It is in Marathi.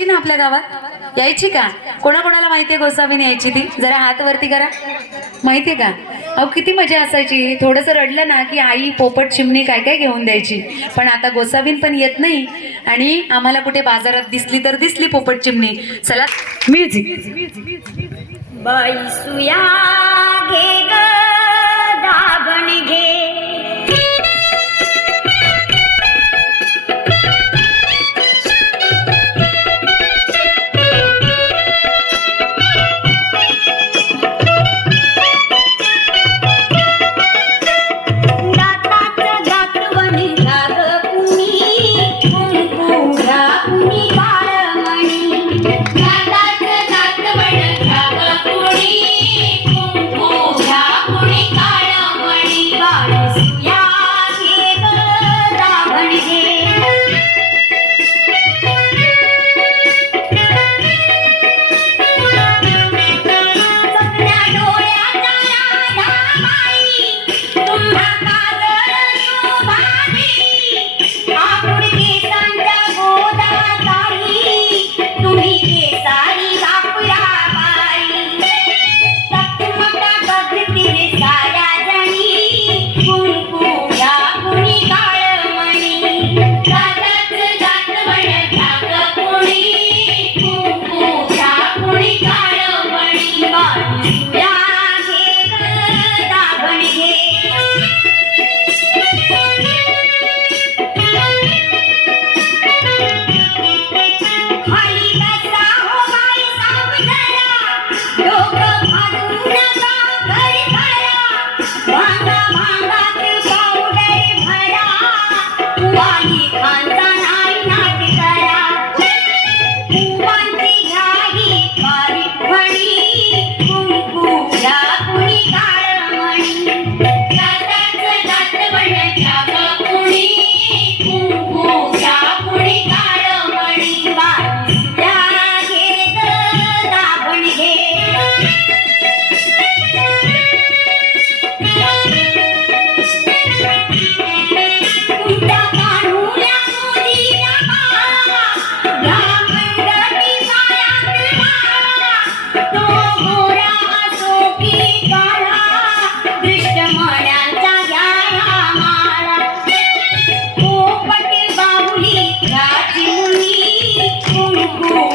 यायची ना आपल्या गावात? यायची का? कोणाकोणाला माहितीये गोसावीन यायची ती? जरा हात वरती करा. माहितीये का? अहो किती मजा असायची. थोडंसं रडलं ना की आई पोपट चिमणी काय काय घेऊन द्यायची. पण आता गोसावीन पण येत नाही आणि आम्हाला कुठे बाजारात दिसली तर दिसली पोपट चिमणी. चला म्युझिक. बाई सुया घे ग दाबण घे Cool.